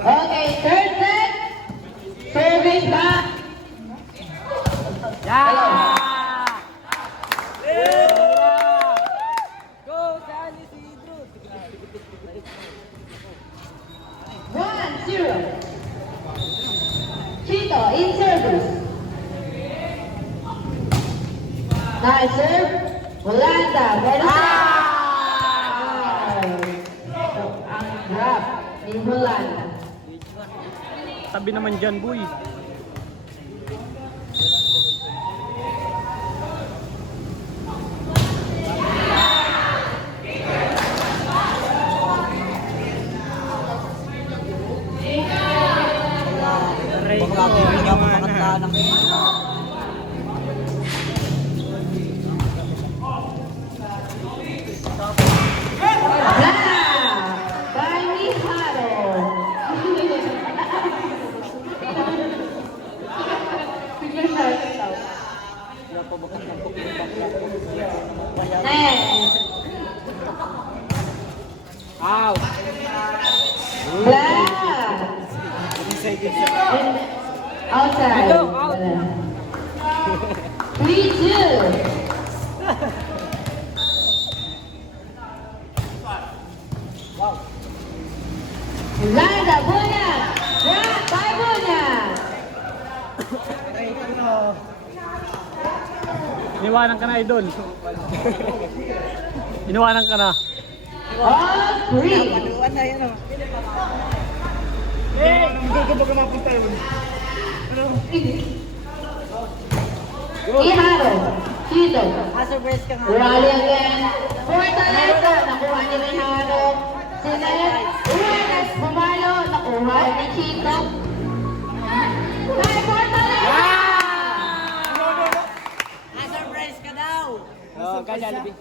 Okay, third set. Service back. Yeah! Go, Sally Sidro! 1-0. Chito in service. Nice serve. Yolanda, ready set. Ang grab ni Yolanda. Tabi naman dyan, boy. By Mijaro. Out! Black. Outside. Go, out. 3-2. Yolanda, Bunya. Grab by Bunya. Iniwanan ka na, idol. Iniwanan ka na. All three. Mijaro. Chito. Rally again. Fourth talento. Nakuha ni Mijaro. Sinet. Uwanas. Pumalo. Nakuha ni Chito. Ay, fourth talento. Oh, kaya Jollibee.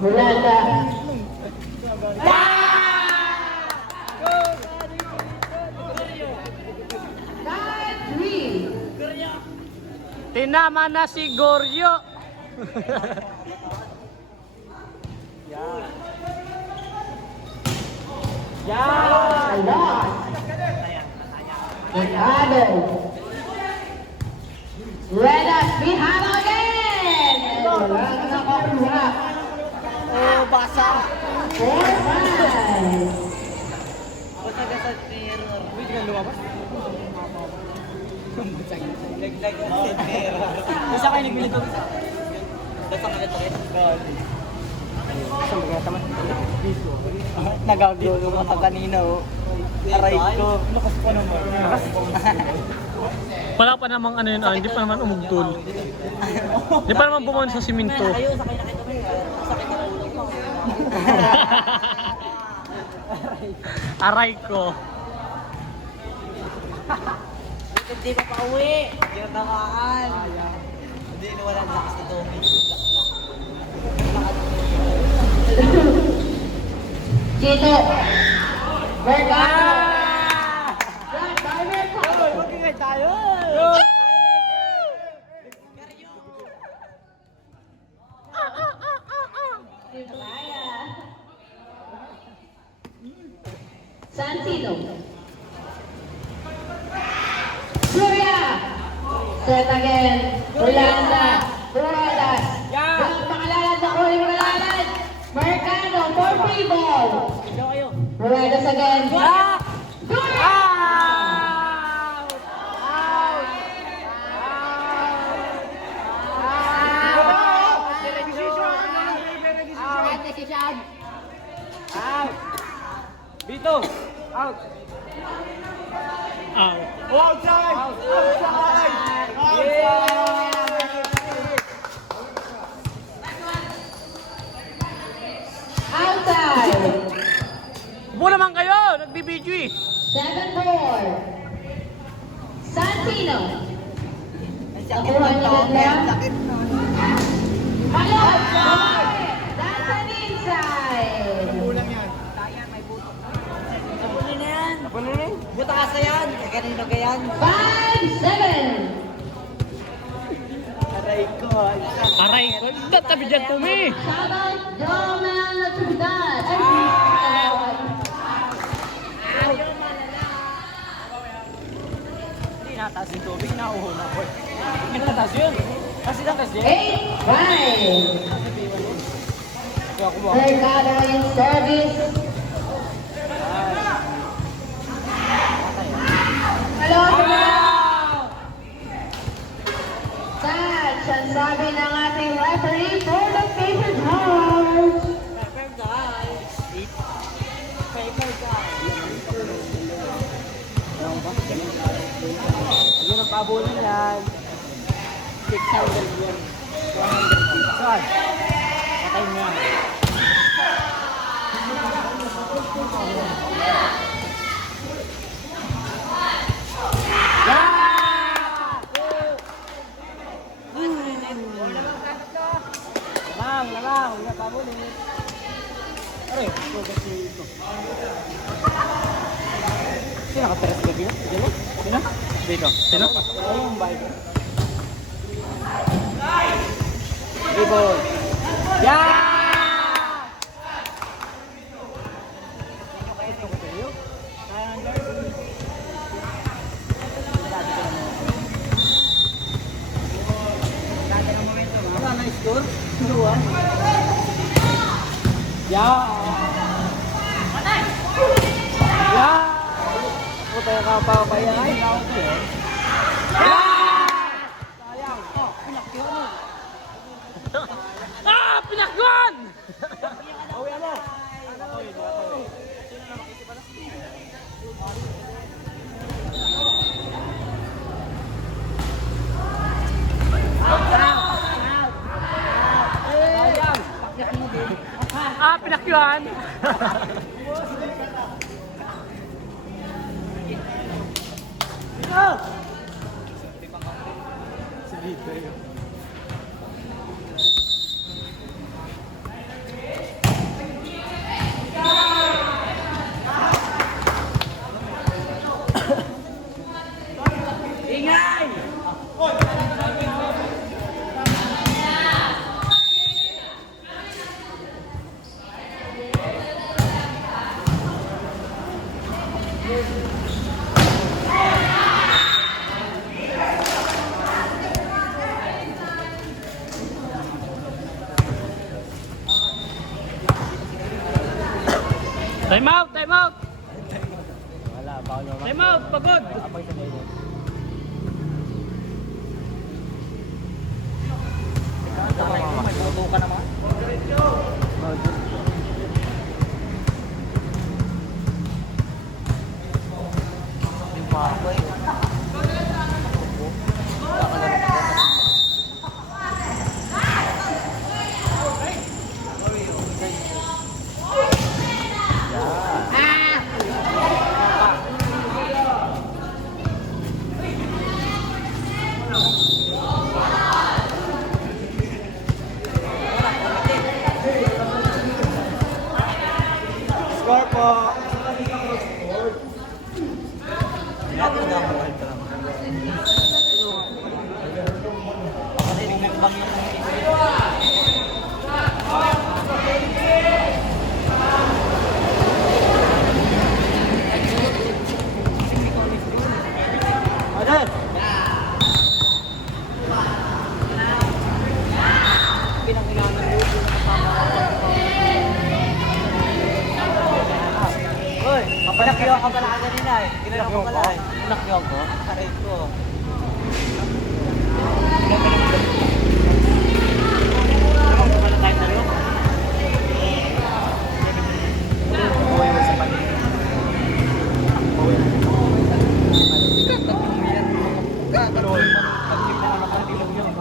Yolanda. Five, three. Tinama na si Goryo. Lost. Ricardo. Let us be Mijaro again. Wala na nakakuha. Oh, basa! 4-5. Wait, ka lumabas? Laglag ang set mirror. Basta kayo nagbili ko isa. Basta ka nagtakit. Saan ba kaya taman? Nagaglo ka kanina oh. Aray ko. Lakas pa naman. Wala pa namang ano yun, hindi pa naman umugtol. Hindi pa naman bumon sa siminto. Kayo, sakay na kita may sakay na ulo ko. Aray ko. Hindi ka pa uwi. Hindi ka tamaan. Hindi, wala ang lakas na Tommy. Chito. Mercado. Yan, by Mercado. Magkikay tayo. Santino. Surya. Set again. Yolanda. Uwanas. Ang pangalalan na kuling malalan. Mercado for free ball. Rodas again. Surya. Bito! Out! Ow. Outside! Outside! Outside. Upo naman kayo! Nagbibidyo eh! 7-4. Santino. Nakuha niya ganda. Outside. That's an inside. Napunin na yan! Buta ka sa yan! Kanino ka yan? 5-7. Aray, tabi dyan Tumi. Shoutout Jomel Natividad. Hindi nataas yung tubig, nauhuna ko. Hindi nataas yun. Kasi nataas yun. 8-5. Kaya ko ba? Mercado in service. Hello, Touch, ang sabi ng ating referee for the patient heart. Pepper guys. Pepper guys. Ano ba? Ano na pabulan yan? 600 yan. 200. Saan? Patay mo yan. Larang, huwag na pabulit. Aray, ito kasi ito. Sino nakateres gabi na? Dito? Sino? Dito. Sino? Ay, yung Bible. Dribble. Yeah! Wala na score? Dua. Yeah. Yeah. Puta yung kapaw pa yan ay. Sayang. Oh, pinakyan mo. Ah! Pinakwan! Uwi mo. Sayang. Pakyak mo din. Ah! Pinakwan! Go! Si Vito yun. Ingay! Time out! Time out! Wala, bawal naman. Time out! Pagod! Abay sa meron. Tanay ko, magluto ka naman. Score po. Lahat na daw mo ito lang. Kasi nagkakbang yung Adan! Pinangailangan ng loob yung Uy, kapalakyo ka pala kanina eh. Kilala ko pala eh. Pinakyo ko? Aray ko. Ako pala tayo na rin. Uwi mo sa paligid. Uwi mo. Kakaloy. Pag-tip na naman ang tilong yun.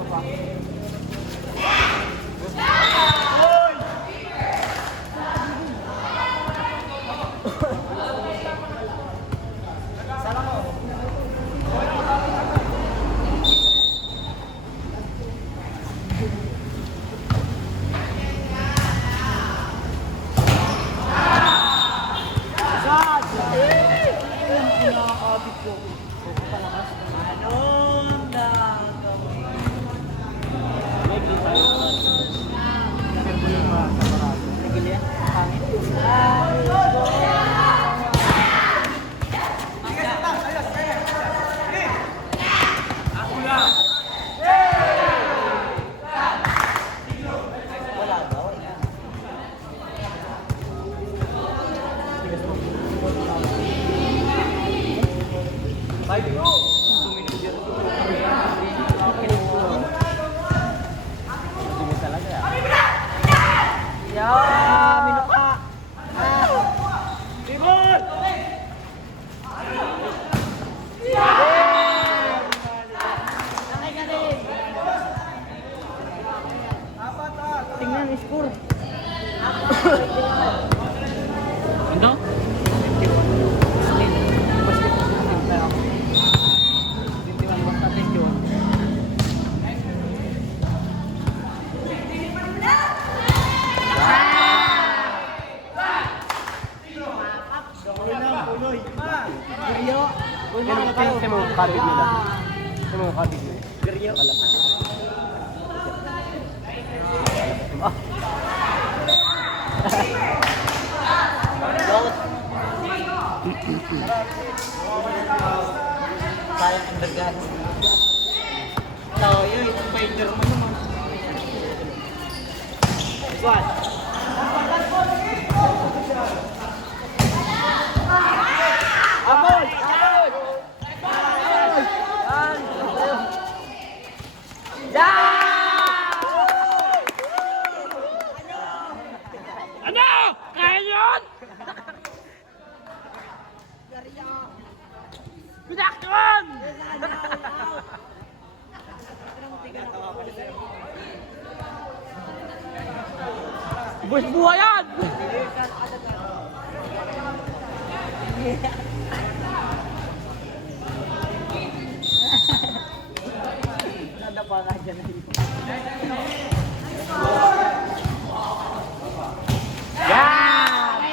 kabig nila. Yung mga kabig nila. Gariyo. Ah. Sayang undergat. Tao yun, Spider-Man naman. This one. Abol! Abol! Ano? Kaya yun? Bidakon! Bus buhayan! Nadapa ka dyan. Yan!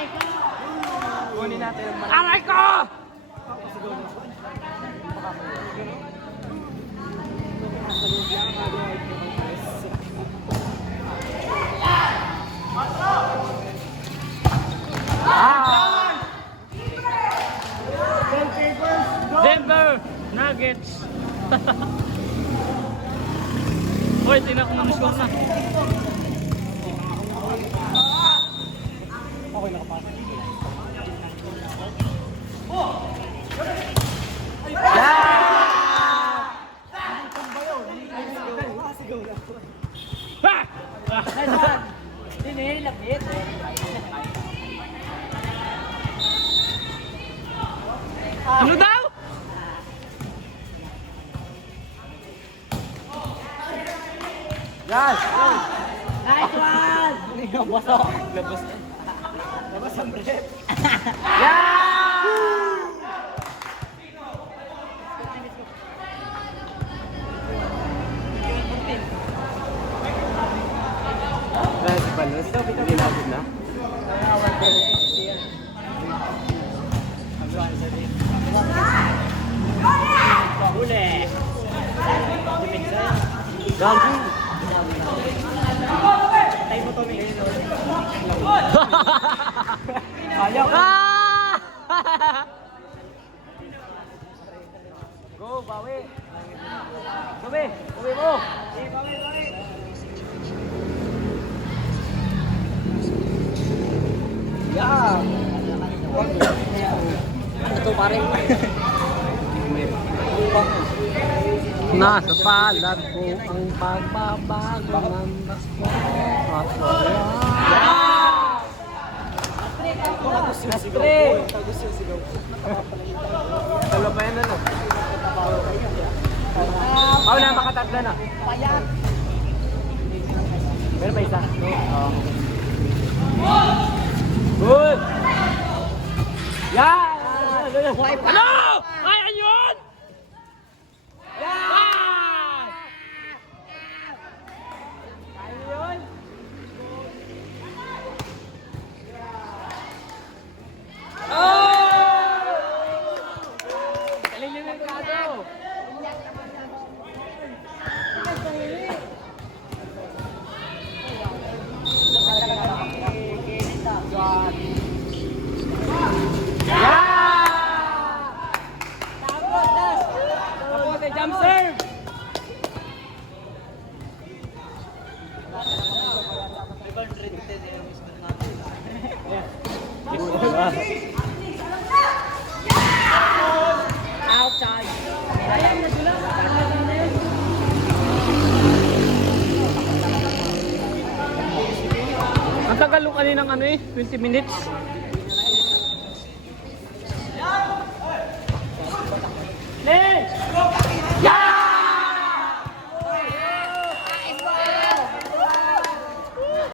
Kunin natin ang Aray ko! Denver Nuggets. Hoy, tingnan ko man-score na. Okay, nakapasok. Ha! Hindi, lapit. Ano daw? Yes! Nice one! Labas ako. Labas. Labas ang breath. Yes, balos. Hindi natin na. Huli! Gagi! Tayo mo to, Miguel. Ayaw! Go, bawi! Bawi! Bawi mo! Bawi! Yeah! Ito pare. Nasa palad ko ang pagbabago ng basko at wala. Nastre! Talo pa yan ano? Ako na, makatatla na. Payat! Meron pa isa? Oo. Good! Yan! Ano? Ay, ayun! Ayun! Galing ni Mercado! Jump serve! Outside! Ayan na sila! Ang tagal nung kaninang ano eh, 20 minutes. Let's go!